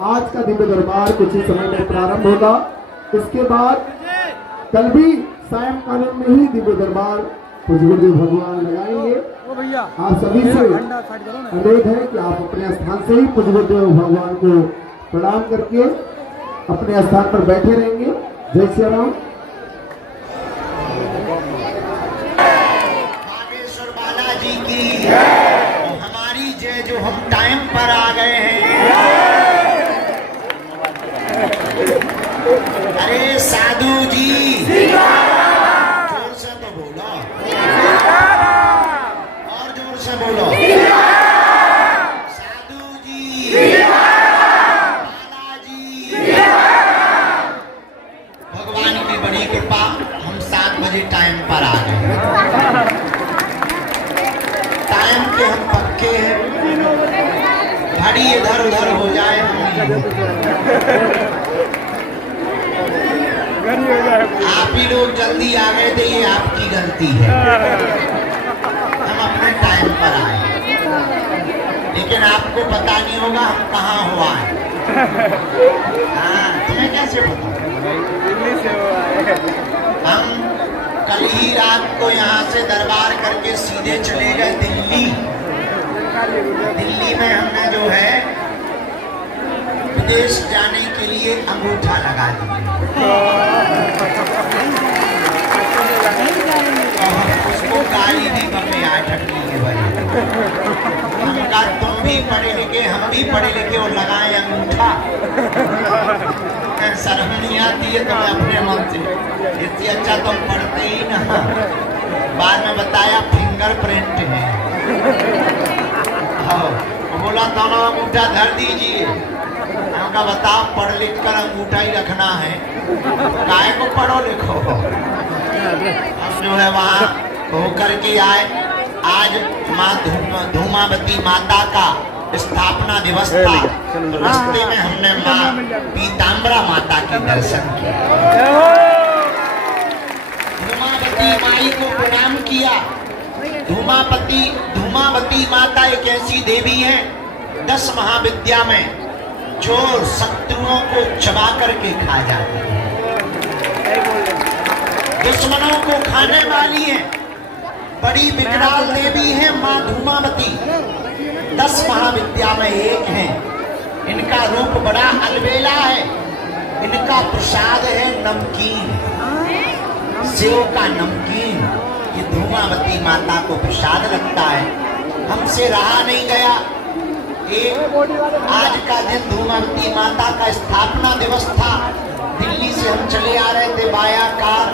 आज का दिव्य दरबार कुछ ही समय में प्रारंभ होगा। इसके बाद कल भी सायंकालीन में ही दिव्य दरबार पूज्य गुरुदेव भगवान लगाएंगे। आप सभी से अनुरोध है कि आप अपने स्थान से ही पूज्य गुरुदेव भगवान को प्रणाम करके अपने स्थान पर बैठे रहेंगे। जय श्री राम। बागेश्वर बालाजी की हमारी जय। जो हम टाइम पर आ गए हैं। अरे साधु जी जोर से तो बोलो, और जोर से बोलो। साधु जी, बालाजी, भगवान की बड़ी कृपा, हम 7 बजे टाइम पर आ गए। टाइम के हम पक्के हैं। घड़ी इधर उधर हो जाए आप ही लोग जल्दी आ गए थे, ये आपकी गलती है। हम अपने टाइम पर आए, लेकिन आपको पता नहीं होगा हम कहाँ हुआ है। हाँ, तुम्हें कैसे पता? दिल्ली से हुआ है। हम कल ही रात को यहाँ से दरबार करके सीधे चले गए दिल्ली। दिल्ली में हमने जो है विदेश जाने के लिए अंगूठा लगा दिया। उसको गाली भी बने आए ठटनी के भरी। हम कहा तुम भी पढ़े लिखे, हम भी पढ़े लिखे, और लगाए अंगूठा। शर्म नहीं आती है तुम्हें अपने मन से? इससे अच्छा तुम पढ़ते ही ना। बाद में बताया फिंगरप्रिंट है। बोला दोनों अंगूठा धर दीजिए। हमका बताओ पढ़ लिख कर अंगूठा ही रखना है, काय को पढ़ो लिखो। हम जो है वहाँ होकर के आए। आज माँ धूमावती माता का स्थापना दिवस था। रास्ते में हमने माँ पीताम्बरा माता के दर्शन किए। धूमावती माई को प्रणाम किया। धूमावती माता एक ऐसी देवी है 10 महाविद्या में जो शत्रुओं को चबा करके खा जाती है, दुश्मनों को खाने वाली है। बड़ी विकराल देवी है माँ धूमावती। 10 महाविद्या में एक है। इनका रूप बड़ा अलबेला है। इनका प्रसाद है नमकीन, सेव का नमकीन। ये धूमावती माता को प्रसाद लगता है। हमसे रहा नहीं गया। आज का दिन धूमावती माता का स्थापना दिवस था। दिल्ली से हम चले आ रहे थे बाया कार।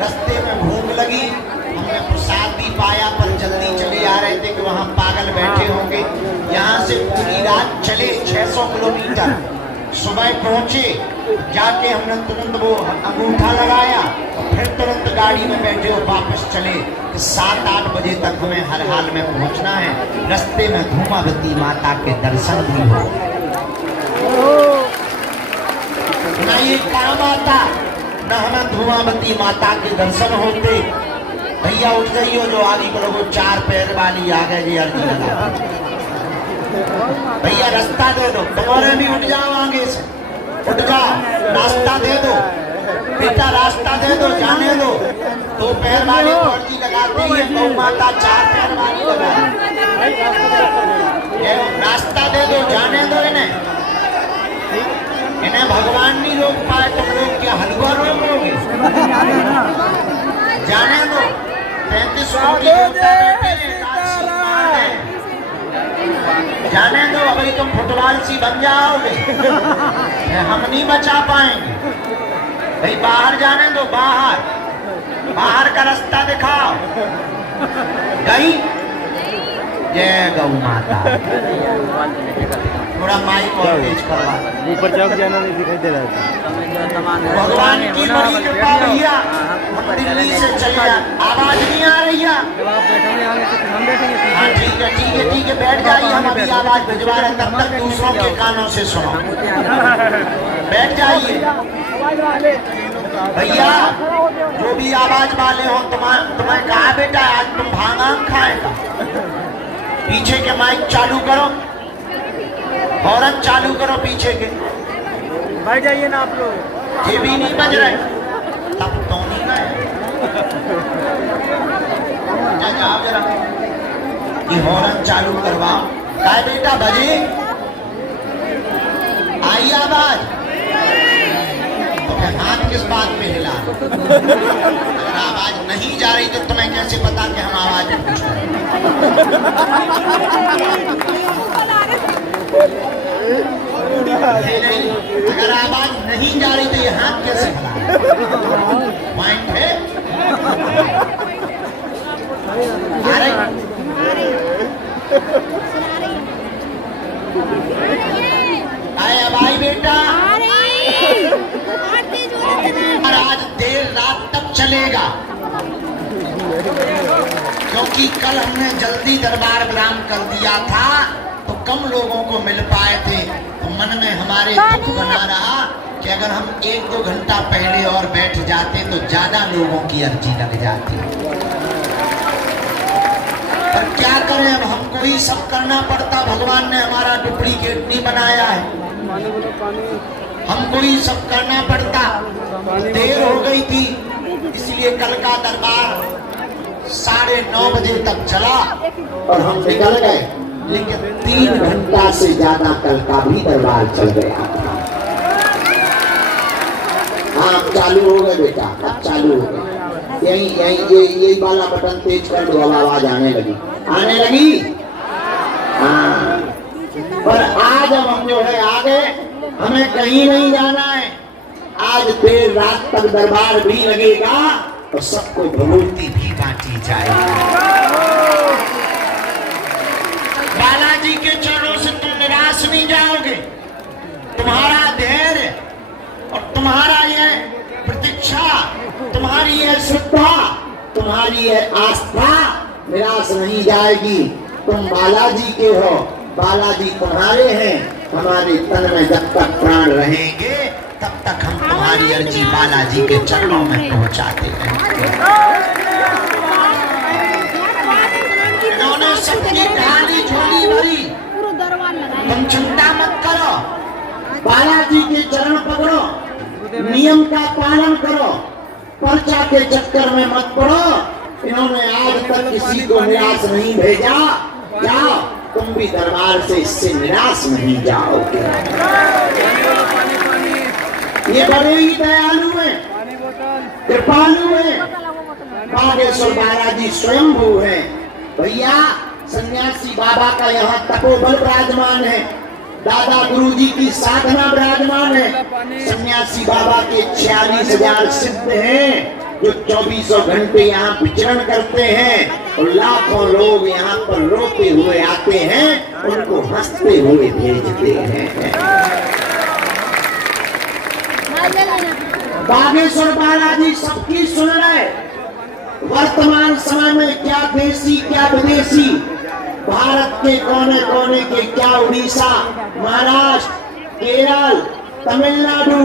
रास्ते में भूख लगी, हमने प्रसाद भी पाया, पर जल्दी चले आ रहे थे कि वहाँ पागल बैठे होंगे। यहाँ से पूरी रात चले 600 किलोमीटर। सुबह पहुँचे, जाके हमने तुरंत वो अंगूठा लगाया और फिर तुरंत गाड़ी में बैठे और वापस चले। 7-8 बजे तक हमें हर हाल में पहुंचना है। रास्ते में धूमावती माता के दर्शन भी हो, न ये काम आता, न हमें धूमावती माता के दर्शन होते। भैया उठ जाइयो, जो आगे को लोगों 4 पैर वाली आ गए जी अर्जी लगा। भैया रास्ता दे दो, तुम्हारे भी उठ जाओ आगे से, उठ जाओ, रास्ता दे दो बेटा, रास्ता दे दो, जाने दो। 2 पैर वाली अर्जी लगाते ही गौ माता 4 पैर वाली लगा। रास्ता दे दो, जाने दो इन्हें। इन्हें भगवान नहीं रोक पाए, तुम लोग क्या हलवा रोक लोगे? जाने दो। 33 जाने दो। अभी तुम फुटबॉल सी बन जाओगे, हम नहीं बचा पाएंगे। भाई बाहर जाने दो, बाहर का रास्ता दिखाओ। गई जय गौ माता। थोड़ा माइक और तेज करवा। ऊपर चौक जाना नहीं दिखाई दे रहा था। भगवान की बड़ी कृपा भैया, हम दिल्ली से चले। आवाज नहीं आ रही है? हाँ ठीक है, बैठ जाइए। हम अभी आवाज भिजवा रहे हैं, तब तक दूसरों के कानों से सुनो। बैठ जाइए भैया। जो भी आवाज वाले हो, तुम्हें कहा बेटा आज तुम भांगा खाएगा? पीछे के माइक चालू करो। हॉर्न चालू करो पीछे के, बैठ जाइए ना आप लोग। ये भी नहीं बज रहे, तब तो नहीं गए। जाओ जरा, ये हॉर्न चालू करवाओ। काय बेटा बजे आई आवाज, तो फिर हाथ किस बात पे हिला? अगर आवाज नहीं जा रही तो तुम्हें कैसे पता कि हम आवाज पूछ रहे हैं? नहीं, अगर आवाज नहीं जा रही तो ये हाथ कैसे हिला? पॉइंट है। अरे आया भाई बेटा, और आज देर रात तक चलेगा, क्योंकि कल हमने जल्दी दरबार विराम कर दिया था तो कम लोगों को मिल पाए थे। तो मन में हमारे दुख बना रहा कि अगर हम 1-2 घंटा पहले और बैठ जाते तो ज्यादा लोगों की अर्जी लग जाती। पर क्या करें, अब हमको ही सब करना पड़ता। भगवान ने हमारा डुप्लीकेट नहीं बनाया है, हमको ही सब करना पड़ता। देर हो गई थी, इसलिए कल का दरबार 9:30 बजे तक चला और हम निकल गए। लेकिन 3 घंटा से ज्यादा कल का भी दरबार चल गया था। हाँ, अब चालू हो गए बेटा, अब चालू हो गए। यही वाला बटन तेज कर दो, आवाज आने लगी। हाँ, पर आज हम जो है आगे, हमें कहीं नहीं जाना है। आज देर रात तक दरबार भी लगेगा और सबको भगवती भी बांटी जाएगी। बालाजी के चरणों से तुम निराश नहीं जाओगे। तुम्हारा धैर्य और तुम्हारा यह प्रतीक्षा, तुम्हारी यह श्रद्धा, तुम्हारी यह आस्था निराश नहीं जाएगी। तुम बालाजी के हो, बालाजी तुम्हारे हैं। हमारे तन में जब तक प्राण रहेंगे तब तक हम तुम्हारी अर्जी बालाजी के चरणों में पहुंचाते रहेंगे। इन्होंने सबकी कहानी झोली भरी, तुम चिंता मत करो, बालाजी के चरण पकड़ो, नियम का पालन करो, पर्चा के चक्कर में मत पड़ो। इन्होंने आज तक किसी को निराश नहीं भेजा। जाओ, तुम भी दरबार से इससे निराश नहीं जाओगे। ये बड़े ही दयालु हैं, कृपालु हैं, बागेश्वर बालाजी स्वयंभू हैं। भैया, सन्यासी बाबा का यहाँ तपोबल विराजमान है, दादा गुरुजी की साधना विराजमान है। सन्यासी बाबा के 46,000 सिद्ध हैं जो 24 घंटे यहाँ विचरण करते हैं और लाखों लोग यहाँ पर रोते हुए आते हैं, उनको हंसते हुए भेजते हैं। बागेश्वर बालाजी सबकी सुन रहे। वर्तमान समय में क्या देशी क्या विदेशी, भारत के कोने कोने के, क्या उड़ीसा, महाराष्ट्र, केरल, तमिलनाडु,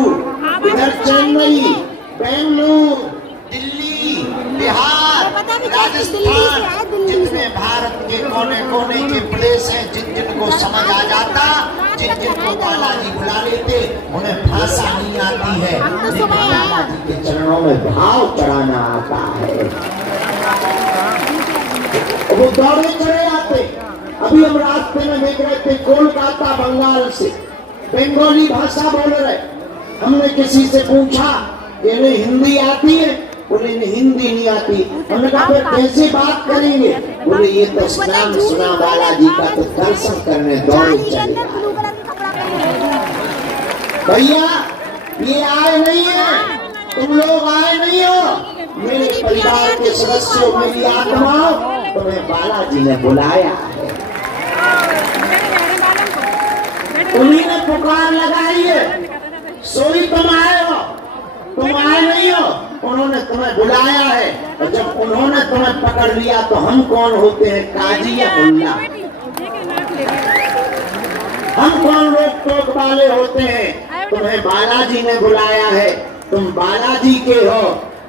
इधर चेन्नई, बेंगलुरु, दिल्ली, बिहार, राजस्थान, जितने भारत के कोने कोने के प्लेस हैं, जिन जिनको समझ आ जाता, जिन जिनको बालाजी बुला लेते, उन्हें भाषा नहीं आती है, लेकिन बालाजी के चरणों में भाव चढ़ाना आता है। वो दौड़े चले आते। अभी हम रास्ते में देख रहे थे, कोलकाता बंगाल से बंगाली भाषा बोल रहे। हमने किसी से पूछा, इन्हें हिंदी आती है? बोले इन्हें हिंदी नहीं आती। हमने कहा फिर कैसे बात करेंगे? बोले ये तो नाम सुना बालाजी का, तो दर्शन करने दौड़े चले। भैया, ये आए नहीं है, तुम लोग आए नहीं हो। मेरे परिवार के सदस्यों, मेरी आत्माओं, तुम्हें बालाजी ने बुलाया है। उन्हीं ने पुकार लगाई है, सोई तुम आए हो, तुम आए नहीं हो। उन्होंने तुम्हें बुलाया है, और जब उन्होंने तुम्हें पकड़ लिया तो हम कौन होते हैं, काजी या मुल्ला? हम कौन रोक टोक वाले होते हैं? तुम्हें बालाजी ने बुलाया है, तुम बालाजी के हो,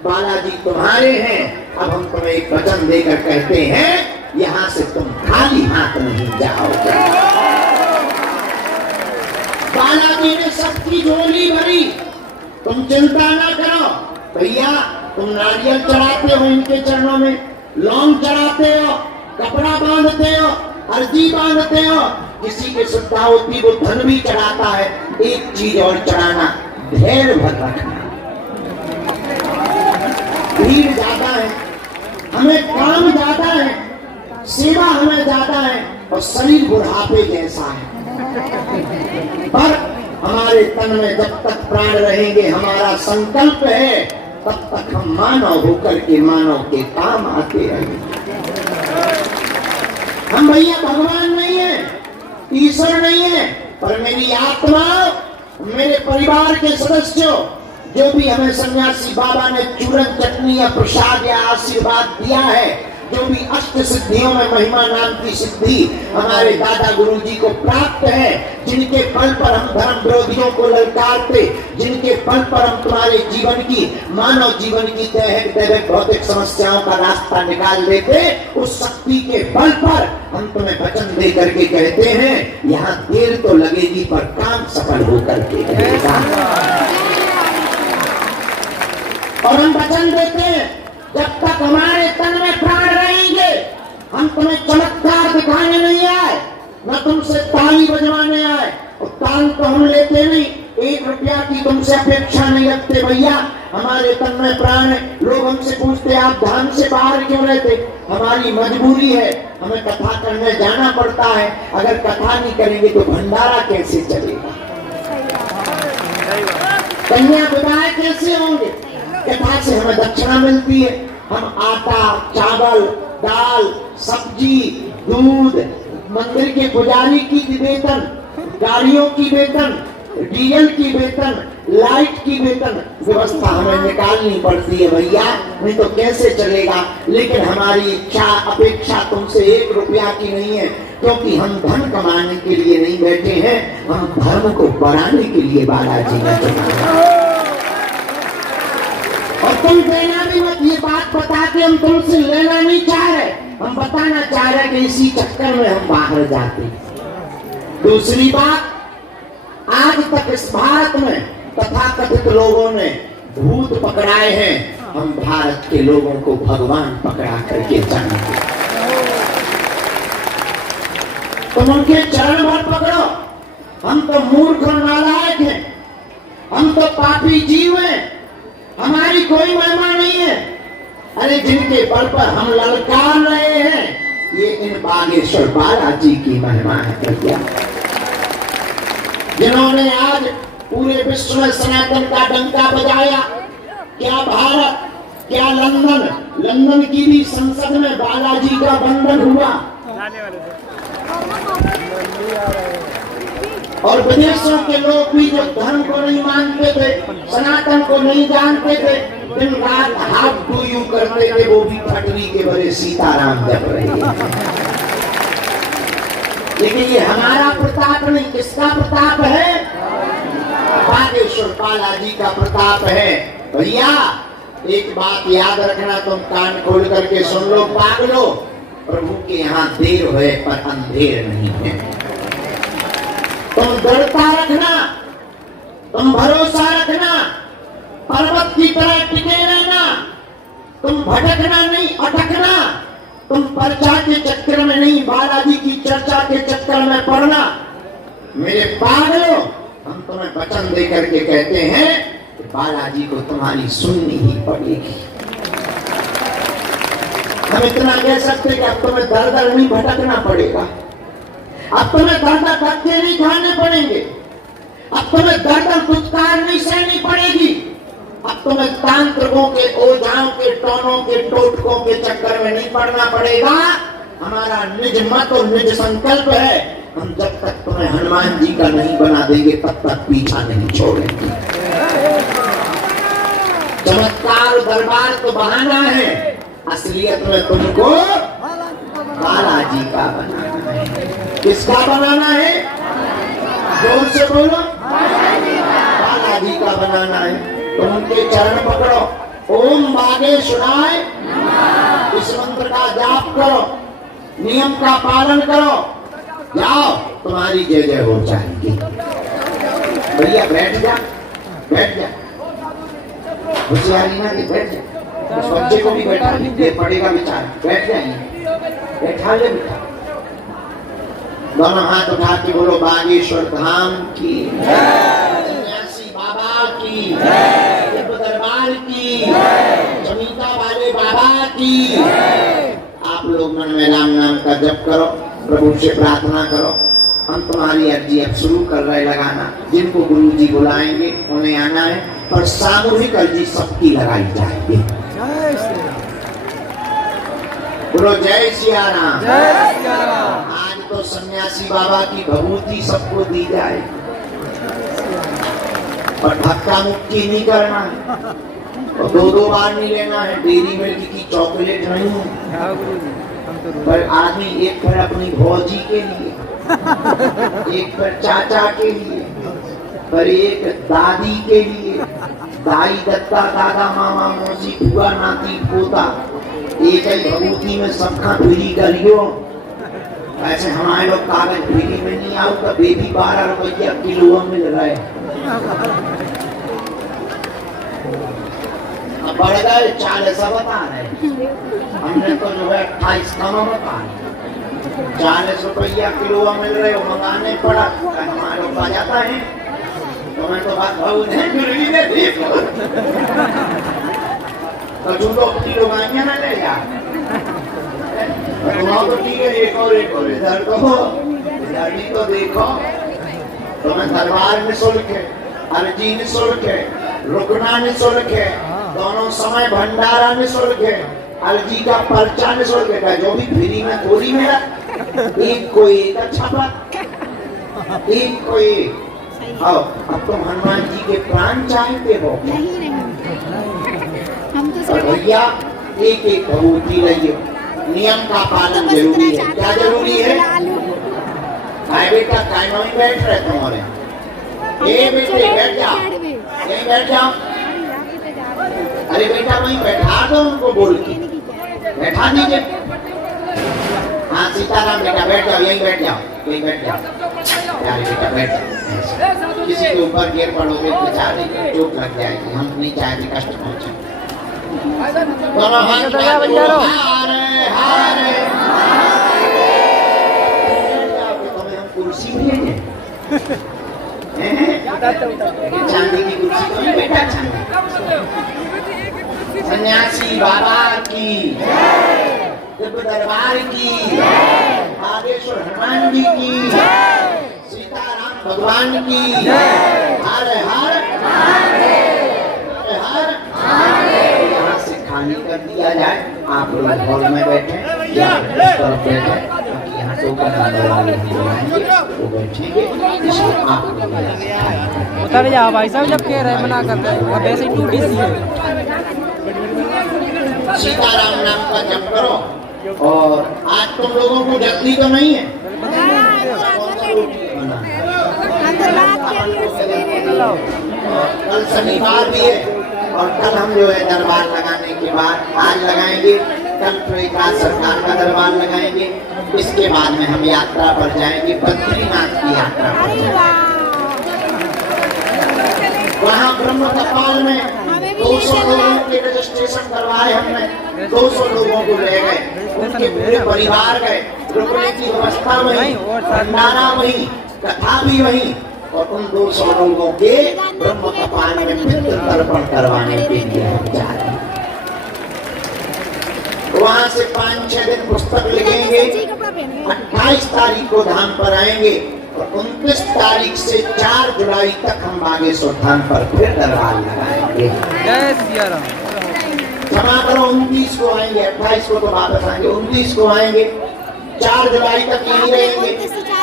बालाजी तुम्हारे हैं। अब हम तुम्हें एक वचन देकर कहते हैं, यहाँ से तुम खाली हाथ नहीं जाओगे। बालाजी ने सबकी झोली भरी, तुम चिंता ना करो भैया। तुम नारियल चढ़ाते हो इनके चरणों में, लौंग चढ़ाते हो, कपड़ा बांधते हो, अर्जी बांधते हो, किसी की श्रद्धा होती वो धन भी चढ़ाता है। एक चीज और चढ़ाना, धैर्य भर रखना। भीड़ ज्यादा है, हमें काम ज्यादा है, सेवा हमें ज्यादा है और शरीर बुढ़ापे जैसा है, पर हमारे तन में जब तक प्राण रहेंगे, हमारा संकल्प है, तब तक हम मानव होकर के मानव के काम आते रहेंगे। हम भैया भगवान नहीं है, ईश्वर नहीं है, पर मेरी आत्मा, मेरे परिवार के सदस्यों, जो भी हमें सन्यासी बाबा ने चूरन चटनी या प्रसाद या आशीर्वाद दिया है, जो भी अष्ट सिद्धियों में महिमा नाम की सिद्धि हमारे दादा गुरुजी को प्राप्त है, जिनके बल पर हम धर्म विरोधियों को ललकारते, जिनके बल पर हम तुम्हारे जीवन की, मानव जीवन की दैहिक भौतिक समस्याओं का रास्ता निकाल देते, उस शक्ति के बल पर हम तुम्हें वचन दे करके कहते हैं, यहाँ देर तो लगेगी पर काम सफल होकर के रहेगा। और हम वचन देते हैं, जब तक हमारे तन में प्राण रहेंगे, हम तुम्हें चमत्कार दिखाने नहीं आए, न तुमसे ताली बजवाने आए। और ताल तो हम लेते नहीं, 1 रुपया की तुमसे अपेक्षा नहीं रखते भैया। हमारे तन में प्राण है, लोग हमसे पूछते आप धाम से बाहर क्यों रहते? हमारी मजबूरी है, हमें कथा करने जाना पड़ता है। अगर कथा नहीं करेंगे तो भंडारा कैसे चलेगा, कन्या विवाह कैसे होंगे? कथा से हमें दक्षिणा मिलती है, हम आटा, चावल, दाल, सब्जी, दूध, मंदिर के पुजारी की वेतन, गाड़ियों की वेतन, डीजल की वेतन, लाइट की वेतन व्यवस्था हमें निकालनी पड़ती है भैया, नहीं तो कैसे चलेगा। लेकिन हमारी इच्छा अपेक्षा तुमसे 1 रुपया की नहीं है, क्योंकि हम धन कमाने के लिए नहीं बैठे हैं, हम धर्म को बढ़ाने के लिए बालाजी ने चुना। और तुम देना भी मत, ये बात बता के हम तुमसे लेना नहीं चाह रहे, हम बताना चाह रहे कि इसी चक्कर में हम बाहर जाते। दूसरी बात, आज तक इस भारत में तथाकथित लोगों ने भूत पकड़ाए हैं, हम भारत के लोगों को भगवान पकड़ा करके जाएंगे। तुम उनके चरण भर पकड़ो, हम तो मूर्ख और नालायक हैं, हम तो पापी जीव हैं, हमारी कोई महिमा नहीं है। अरे जिनके बल पर हम ललकार रहे हैं, ये इन बागेश्वर बालाजी की महिमा है भैया, जिन्होंने आज पूरे विश्व में सनातन का डंका बजाया। क्या भारत, क्या लंदन, लंदन की भी संसद में बालाजी का वंदन हुआ। और विदेशों के लोग भी जो धर्म को नहीं मानते थे, सनातन को नहीं जानते थे, दिन रात हाथ टू यू करते थे, वो भी खटरी के बड़े सीताराम जप रहे हैं। लेकिन ये हमारा प्रताप नहीं, किसका प्रताप है? बागेश्वर बालाजी का प्रताप है भैया। एक बात याद रखना, तुम कान खोल करके सुन लो पागलो, प्रभु के यहाँ देर हुए पर अंधेर नहीं है। तुम दृढ़ता रखना, तुम भरोसा रखना, पर्वत की तरह टिके रहना, तुम भटकना नहीं, अटकना, तुम पर्चा के चक्कर में नहीं, बालाजी की चर्चा के चक्कर में पड़ना। मेरे पागलों, हम तुम्हें वचन दे करके कहते हैं कि बालाजी को तुम्हारी सुननी ही पड़ेगी। हम इतना कह सकते कि अब तुम्हें दर दर नहीं भटकना पड़ेगा, अब तुम्हें दर दर धक्के नहीं खाने पड़ेंगे, अब तुम्हें दर दर दुत्कार नहीं सहनी पड़ेगी, अब तुम्हें तांत्रिकों के, ओझाओं के, टोनों के, टोटकों के चक्कर में नहीं पड़ना पड़ेगा। हमारा निज मत और निज संकल्प है, हम जब तक तुम्हें हनुमान जी का नहीं बना देंगे तब तक पीछा नहीं छोड़ेंगे। चमत्कार दरबार तो बहाना है, असलियत में तुमको बालाजी का बनाना है। किसका बनाना है? जोर से बोलो, बालाजी का बनाना है। तुम उनके चरण पकड़ो, ओम बागेश्वराय इस मंत्र का जाप करो, नियम का पालन करो, जाओ तुम्हारी जय जय हो जाएगी। भैया बैठ जा, बैठ जा, होशियारी ना दे, बैठ जा। उस बच्चे को भी बैठा दे, पड़ेगा बेचारा, बैठ जाइए, बैठा ले बेटा। दोनों हाथ उठा के बोलो बागेश्वर धाम की सन्यासी बाबा की दरबार की चमीता वाले बाबा की। आप लोग मन में राम नाम का जप करो, प्रभु से प्रार्थना करो। हम तुम्हारी अर्जी अब शुरू कर रहे लगाना। जिनको गुरु जी बुलाएंगे उन्हें आना है, पर सामूहिक अर्जी सबकी लगाई जाएगी। बोलो जय सिया राम। आज तो सन्यासी बाबा की भभूति सबको दी जाए, और धक्का मुक्की नहीं करना है, और 2-2 बार नहीं लेना है। डेरी मिल्क की चॉकलेट नहीं है, पर आदमी एक पर अपनी भौजी के लिए, एक पर चाचा के लिए, पर एक दादी के लिए, दाई दत्ता दादा मामा मौसी फुआ नाती पोता, एक ही भभूति में सबका फ्री करियो। ऐसे हमारे लोग कागज फ्री में नहीं आओ तो बेबी 12 रुपया किलो मिल रहे, बढ़ गए 40 बता रहे। हमने तो जो है 28 कम बता, 40 रुपया किलो मिल रहे हो, मंगाने पड़ा। हमारे लोग आ जाता है तो मैं तो बात भाव नहीं तो झूठो किलो गाइया ना ले जा, तो ठीक है। एक और इधर तो इधर भी तो देखो। तो मैं दरबार में शुल्क है, अर्जी में शुल्क है, रुकना में शुल्क है, दोनों समय भंडारा में शुल्क है, अर्जी का पर्चा में शुल्क है। जो भी फ्री में थोड़ी मेरा एक को एक अच्छा बात, एक को एक। आओ अब तुम हनुमान जी के प्राण चाहते हो? नहीं हम तो भैया एक एक भभूति लइयो, नियम का पालन जरूरी है। क्या जरूरी है? भाई बेटा काय में बैठ रहे तुम्हारे, ए बेटे बैठ जाओ, यहीं बैठ जाओ। अरे बेटा वहीं बैठा दो उनको, बोल के बैठा दीजिए। हाँ सीताराम बेटा बैठ जाओ, यहीं बैठ जाओ, यहीं बैठ जाओ। यार बेटा बैठ जाओ, किसी के ऊपर गिर पड़ोगे तो बेचारे को चोट लग जाएगी, हम नहीं चाहते कष्ट पहुंचे। दोनों हाथ हारे हारे हम कुर्सी भेजे, चांदी की कुर्सी तो नहीं बेटा, चांदी। सन्यासी बाबा की दिव्य दरबार की, बागेश्वर हनुमान जी की, सीताराम भगवान की, हर हर हर यहाँ से खाली कर दिया जाए। आप लोग हॉल में बैठे या इस तरफ बैठे, यहाँ टोकन वाले वो बैठेंगे, इसमें आप लोग उतर जाओ भाई साहब, जब कह रहे मना करते हैं। अब ऐसे ही टूटी सी है। सीताराम नाम का जप करो। और आज तुम लोगों को जल्दी तो नहीं है, कल शनिवार भी है, और कल हम जो है दरबार लगाने के बाद, आज लगाएंगे, कल प्रयागराज सरकार का दरबार लगाएंगे। इसके बाद में हम यात्रा पर जाएंगे, बद्रीनाथ की यात्रा पर जाएंगे। वहाँ ब्रह्म कपाल में 200 लोगों के रजिस्ट्रेशन करवाए हमने, 200 लोगों को ले गए, उनके पूरे परिवार गए, रुकने की व्यवस्था वही, भंडारा वही, कथा भी वही, और उन 200 लोगों के ब्रह्म कपाल में पितृ तर्पण करवाने के लिए हम जा रहे हैं। वहाँ से 5-6 दिन पुस्तक लिखेंगे, 28 तारीख को धाम पर आएंगे, और 29 तारीख से 4 जुलाई तक हम बागेश्वर धाम पर फिर दरबार लगाएंगे। क्षमा करो, 29 को आएंगे, 28 को तो वापस आएंगे, 29 को आएंगे, 4 जुलाई तक यहीं रहेंगे।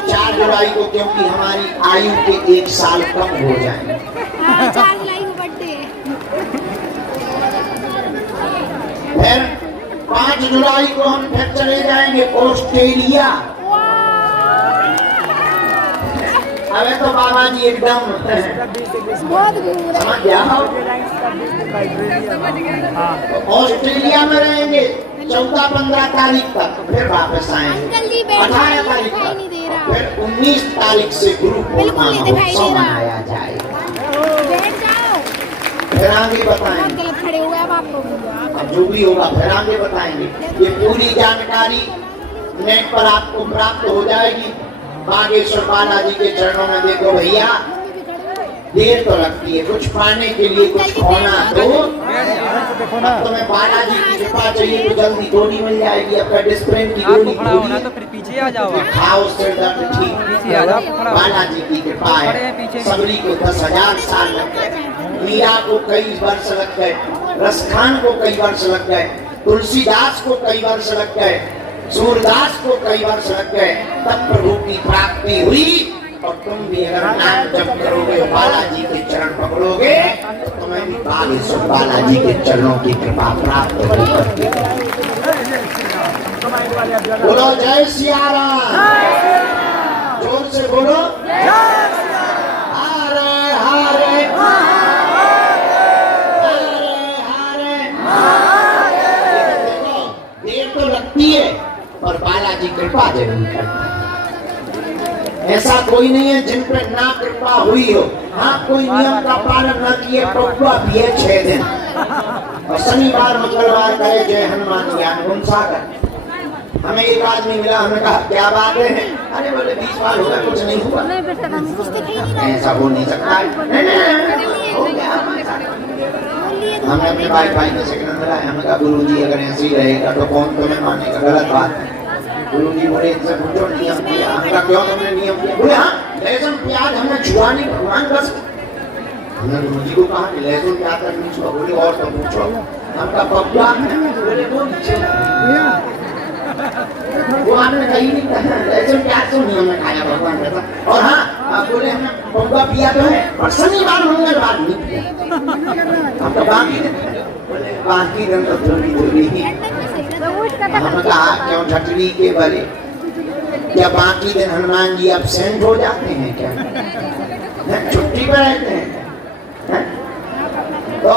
4 जुलाई को क्योंकि हमारी आयु के 1 साल कम हो जाएंगे। 4 जुलाई को बर्थडे है। फिर 5 जुलाई को हम फिर चले जाएंगे ऑस्ट्रेलिया। अबे तो बाबा जी एकदम समझ जाओ, ऑस्ट्रेलिया में रहेंगे 14-15 तारीख तक, फिर वापस आएंगे 18 तारीख तक, फिर 19 तारीख से गुरु पूर्णिमा महोत्सव मनाया जाएगा। फिर आगे बहुत बताएंगे। गलत खड़े हुए अब आपको। अब जो भी होगा फिर आगे बताएंगे। ये पूरी जानकारी नेट पर आपको प्राप्त हो जाएगी। बागेश्वर बालाजी के चरणों में देखो भैया, देर तो लगती है कुछ पाने के लिए, कुछ खोना तो तुम्हें बालाजी की कृपा चाहिए तो जल्दी गोली मिल जाएगी। आपका डिस्प्रिन की गोली खड़ा होना तो फिर पीछे आ जाओ। खाओ, सिर दर्द ठीक। पीछे आ जाओ, खड़ा हो। बालाजी की कृपा है। सबरी को 10,000 साल लग गए, मीरा को कई वर्ष लग गए, रसखान को कई वर्ष लग गए, तुलसीदास को कई वर्ष लग गए, सूरदास को कई वर्ष लग गए, तब प्रभु की प्राप्ति हुई। और तुम भी अगर नाम जप करोगे, बालाजी के चरण पकड़ोगे, तो तुम्हें भी बागेश्वर बालाजी के चरणों की कृपा प्राप्त होगी। बोलो जय सिया राम, जोर से बोलो हरे हरे हरे हरे। देखो देर तो लगती है और बालाजी कृपा जरूर करता है। ऐसा कोई नहीं है जिन पर ना कृपा हुई हो। हाँ, कोई नियम का पालन न किए पक्का भी है 6 दिन, और शनिवार मंगलवार करे जय हनुमान ज्ञान गुण सागर। हमें एक आदमी मिला, हमें कहा क्या बात है? अरे बोले 20 बार हो गया कुछ नहीं हुआ। ऐसा हो नहीं सकता है। हो गया। हमने अपने भाई में से लाया, हमें कहा गुरु जी अगर ऐसे ही रहेगा तो कौन तुम्हें मानेगा? गलत बात है। गुरु जी बोले इनसे पूछो नियम किया। हमने क्यों तुमने नियम किया? बोले हाँ, लहसुन प्याज हमने छुआ नहीं, भगवान बस। हमने गुरु जी को कहा कि लहसुन प्याज तक नहीं छुआ। बोले और तो पूछो। हमका पप्पा बोले वो नीचे, वो आपने कहीं नहीं कहा लहसुन प्याज तो नहीं हमने खाया भगवान का। और हाँ बोले हमने पप्पा पिया तो है, और शनिवार मंगलवार नहीं पिया। हमका बाकी दिन तो थोड़ी ही। हमने कहा क्यों झटड़ी के बले, क्या बाकी दिन हनुमान जी एब्सेंट हो जाते हैं क्या? छुट्टी पर रहते हैं? तो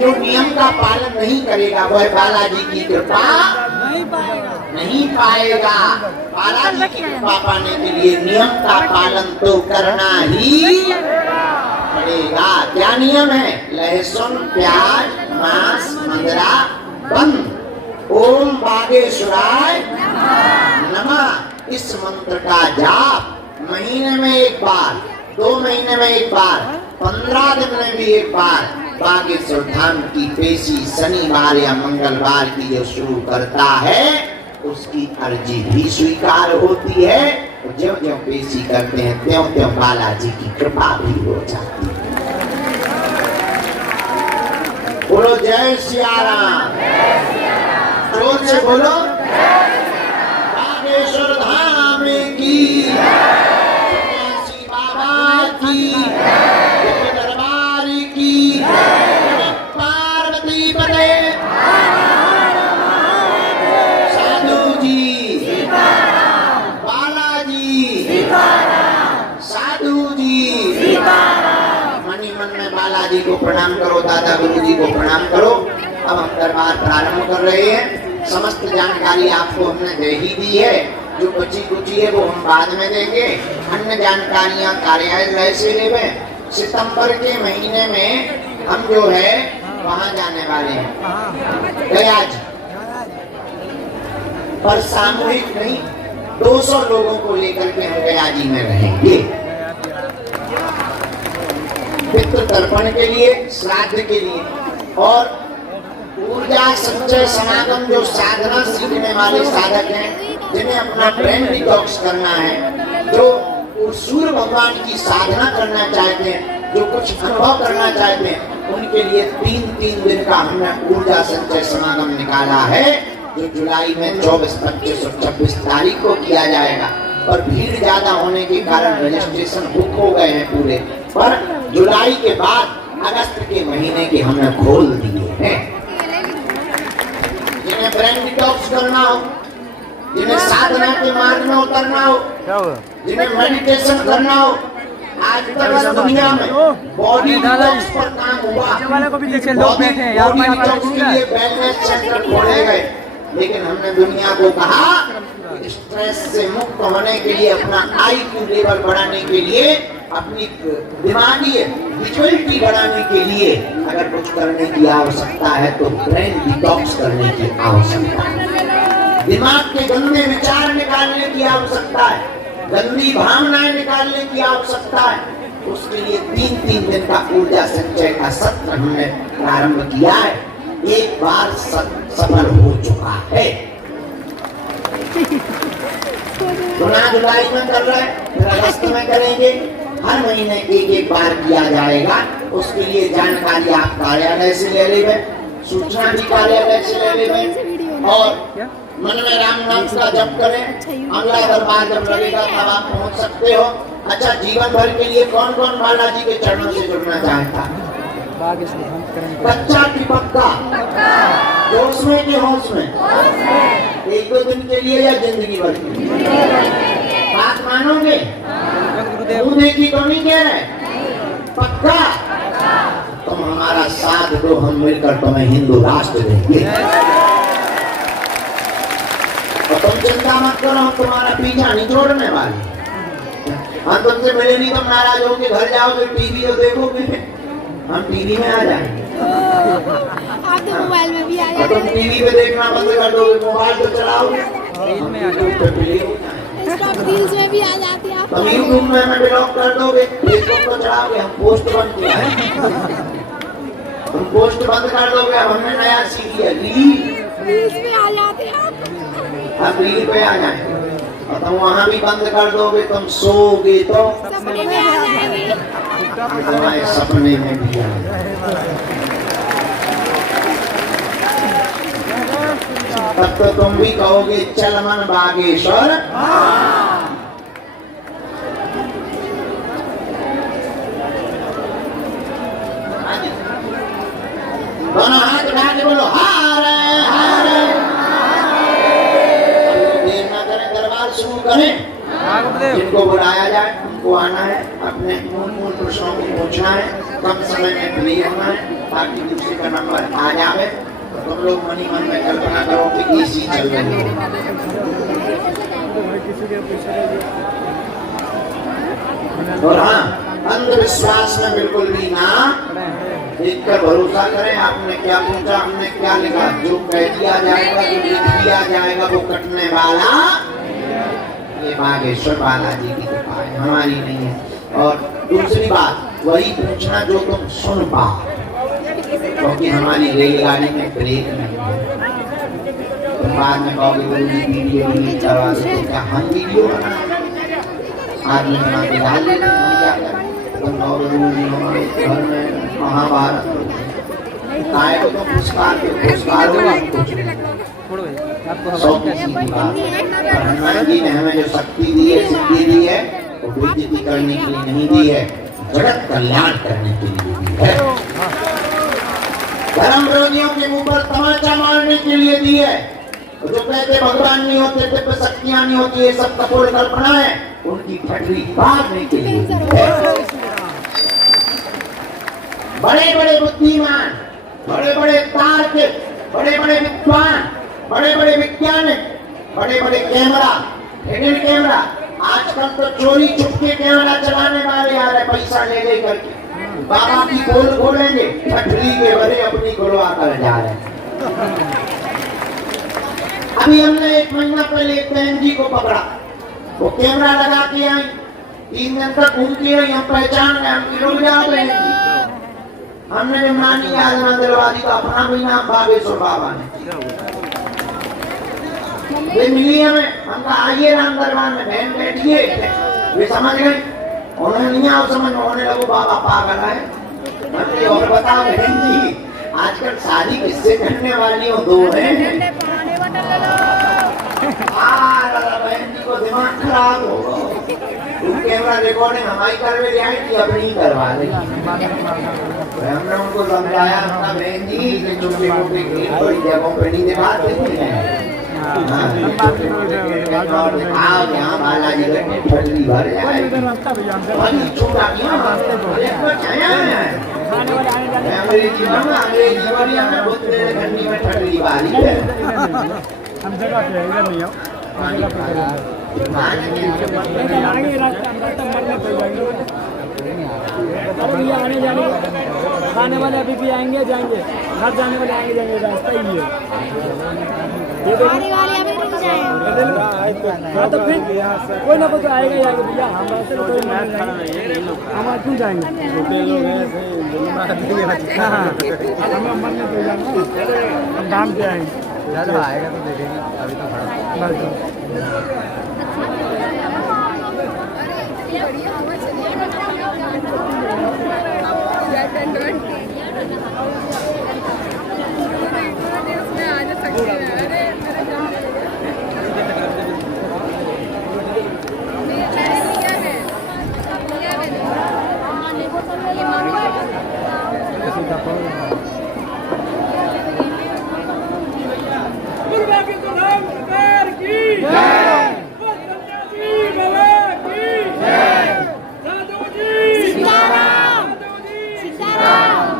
जो नियम का पालन नहीं करेगा वह बालाजी की कृपा नहीं पाएगा। बालाजी की कृपा पाने के लिए नियम का पालन तो करना ही पड़ेगा। क्या नियम है? लहसुन प्याज मांस मंगरा बंद। ओम बागेश्वराय नमः इस मंत्र का जाप महीने में एक बार, 2 महीने में एक बार, 15 दिन में भी एक बार बागेश्वर धाम की पेशी शनिवार या मंगलवार की जो शुरू करता है उसकी अर्जी भी स्वीकार होती है। ज्यों ज्यों पेशी करते हैं त्यों त्यों बालाजी की कृपा भी हो जाती है। बोलो जय सिया राम, जोर से बोलो बागेश्वर धाम की, सन्यासी बाबा की, दरबार की, पार्वती पते साधु जी, बालाजी, साधु जी, मनी मन में बालाजी को प्रणाम करो, दादा गुरु जी को प्रणाम करो। अब हम दरबार प्रारंभ कर रहे हैं। समस्त जानकारी आपको हमने दे ही दी है, जो बची कुची है वो हम बाद में देंगे। अन्य जानकारियां कार्यालय से लेवे। सितंबर के महीने में हम जो है वहां जाने वाले हैं गया जी, पर सामूहिक नहीं, 200 लोगों को लेकर के हम गया जी में रहेंगे। पितृ तर्पण के लिए, श्राद्ध के लिए, और ऊर्जा संचय समागम जो साधना सीखने वाले साधक हैं, जिन्हें अपना ब्रेन डिटॉक्स करना है, जो सूर्य भगवान की साधना करना चाहते हैं, जो कुछ अनुभव करना चाहते हैं, उनके लिए 3 दिन का हमने ऊर्जा संचय समागम निकाला है, जो जुलाई में 24, 25 और 26 तारीख को किया जाएगा। और भीड़ ज्यादा होने के कारण रजिस्ट्रेशन बुक हो गए हैं पूरे, पर जुलाई के बाद अगस्त के महीने के हमने खोल दिए हैं। जिन्हें ब्रेन डिटॉक्स करना हो, जिन्हें साधना के मार्ग में उतरना हो, जिन्हें मेडिटेशन करना हो, आज तक दुनिया में बॉडी डिटॉक्स पर काम हुआ, बॉडी डिटॉक्स के लिए वेलनेस सेंटर खोले गए, लेकिन हमने दुनिया को कहा स्ट्रेस से मुक्त होने के लिए, अपना IQ लेवल बढ़ाने के लिए, अपनी दिमागी विजुअलिटी मेमोरी बढ़ाने के लिए अगर कुछ करने की आवश्यकता है तो ब्रेन डिटॉक्स करने की आवश्यकता है। दिमाग के गंदे विचार निकालने की आवश्यकता है, गंदी भावनाएं निकालने की आवश्यकता है। उसके लिए 3-3 दिन का ऊर्जा संचय का सत्र हमने प्रारंभ किया है। एक बार सफल हो चुका है। जुलाई में कर रहे हैं, फिर अगस्त में करेंगे। हर महीने एक बार किया जाएगा। उसके लिए जानकारी आप कार्यालय से ले लेंगे, सूचना भी कार्यालय से ले लेंगे और मन में राम नाम का जप करें। अगला दरबार जब लगेगा तब आप पहुंच सकते हो। अच्छा, जीवन भर के लिए कौन कौन बालाजी के चरणों से जुड़ना चाहता है? कच्चा की पक्का, जोश में कि होश में? 1-2 दिन के लिए या जिंदगी भर के लिए? बात मानोगे? मुंह की तो नहीं कह रहे? पक्का? तुम हमारा साथ दो, हम मिलकर तुम्हें हिंदू राष्ट्र देंगे। और तुम चिंता मत करो, हम तुम्हारा पीछा नहीं छोड़ने वाले। हम तुमसे मिले नहीं, तुम नाराज होके घर जाओगे, टीवी और देखोगे। हम टीवी में आ जाएंगे, आप तो मोबाइल में भी आ जाएंगे। तुम टीवी पे देखना बंद कर दोगे, मोबाइल तो चलाओगे। रील्स में भी आ जाती है आप। तुम यूट्यूब में हमें ब्लॉक कर दोगे, फेसबुक तो चलाओगे। हम पोस्ट बंद किया है, तुम पोस्ट बंद कर दोगे। अब हमने नया सीख लिया, रील्स में आ जाते हैं आप। अब रील पे आ जाएंगे और तुम वहाँ भी बंद कर दोगे। तुम सोओगे तो सपने में आ जाएंगे। तुम्हारे सपने में भी आ जाएंगे। तब तो तुम भी कहोगे चल मन बागेश्वर। दोनों हाथ उठा के बोलो हारे हारे। देर ना करें, दरबार शुरू करें। जिनको बुलाया जाए उनको आना है, अपने मूल प्रश्नों को पूछना है, कम समय में फ्री होना है ताकि दूसरे का नंबर आ जाए। तुम लोग मन ही मन में कल्पना करो कि इसी चल रही है। और हाँ, अंधविश्वास में बिल्कुल भी ना देखकर भरोसा करें। आपने क्या पूछा, हमने क्या लिखा, जो कह दिया जाएगा, जो लिख दिया जाएगा वो कटने वाला। ये बागेश्वर बालाजी की कृपा है, हमारी नहीं है। और दूसरी बात, वही पूछना जो तुम सुन पाओ, क्योंकि हमारी रेलगाड़ी में ब्रेक नहीं है। तो बाद में कहोगे वीडियो नहीं करवा दो, तो क्या हम वीडियो बनाए? आदमी बना के डाल देते हैं, हम क्या करें? तुम हमारे घर में महाभारत काय को तो पुरस्कार हनुमान जी ने हमें जो शक्ति दी है, सिद्धि दी है, वो बेइज्जती करने के लिए नहीं दी है, जगत कल्याण करने के लिए दी है। धर्म विरोधियों के मुंह पर तमाचा मारने के लिए दी है। जो कहते भगवान नहीं होते, दिव्य शक्तियां नहीं होती, ये सब कपोल कल्पना है, उनकी फटरी बांधने के लिए दी है। बड़े बड़े बुद्धिमान, बड़े बड़े तार्किक, बड़े बड़े विद्वान, बड़े बड़े वैज्ञानिक, बड़े बड़े कैमरा, हिडन कैमरा, आजकल तो चोरी छुपके कैमरा चलाने वाले आ रहे पैसा ले ले करके। बाबा की पोल खोलेंगे, फटरी के बड़े अपनी खुलवा कर जा रहे हैं। अभी हमने 1 महीना पहले एक बहन जी को पकड़ा, वो कैमरा लगा के आई, 3 दिन तक घूमती रही, हम पहचान गए, हम रुक जाओ बहन जी। हमने निमरानी याद दिलवा दी, तो अपना भी नाम बागेश्वर बाबा ने वे मिली हमें। हम कहा आइए राम दरबार में, बहन बैठिए। वे समझ गए, उन्हें नहीं आओ समझ, होने लगो बाबा पागल है। हमने और बताओ बहन जी, आजकल शादी किससे करने वाली हो? 2 हैं। बहन जी को दिमाग खराब होगा। कैमरा रिकॉर्डिंग हमारी करवे ले आई थी, अपनी करवा रही। हमने उनको समझाया, बहन जी छोटे मोटे बड़ी जगहों पर नहीं दिखाते हैं। आओ यहाँ बालाजी का फटली भर जाएगी। छोटा अंग्रेजी वाली हमें बहुत ठंडी में फटली वाली है। हम जगह पे इधर नहीं आओ। अभी ये आने जाने खाने वाले अभी भी आएंगे जाएंगे, घर जाने वाले आएंगे जाएंगे, रास्ता ही है। आने वाले अभी रुक जाएंगे। हाँ तो फिर कोई ना कोई तो आएगा ही आएगा भैया, हम ऐसे तो कोई नहीं जाएंगे, हम आज क्यों जाएंगे? हाँ हमें मन नहीं तो जाना, हम काम पे आएंगे। आएगा तो देखेंगे, अभी तो सीताराम सीताराम।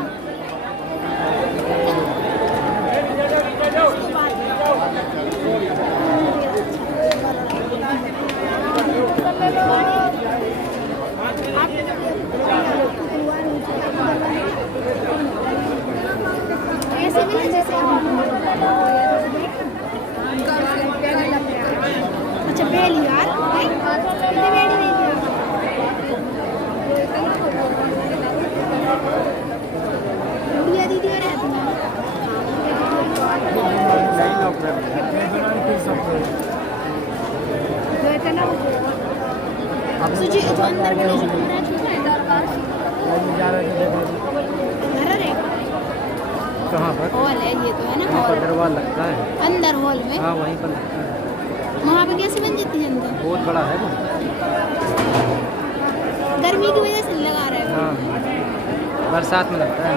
ऐसे नहीं जैसे अच्छा बेली यार कितनी बेली नहीं थी गुड़िया दीदी और रहती है जो इतना सोचिए जो अंदर में जो कमरा छोटा है घर है कहाँ पर? हॉल है ये तो है ना हॉल दरबार लगता है अंदर हॉल में हाँ वहीं पर लगता है, वहाँ पे कैसे बन जाती है अंदर बहुत बड़ा है वो। गर्मी की वजह से लगा रहा है हाँ बरसात में लगता है।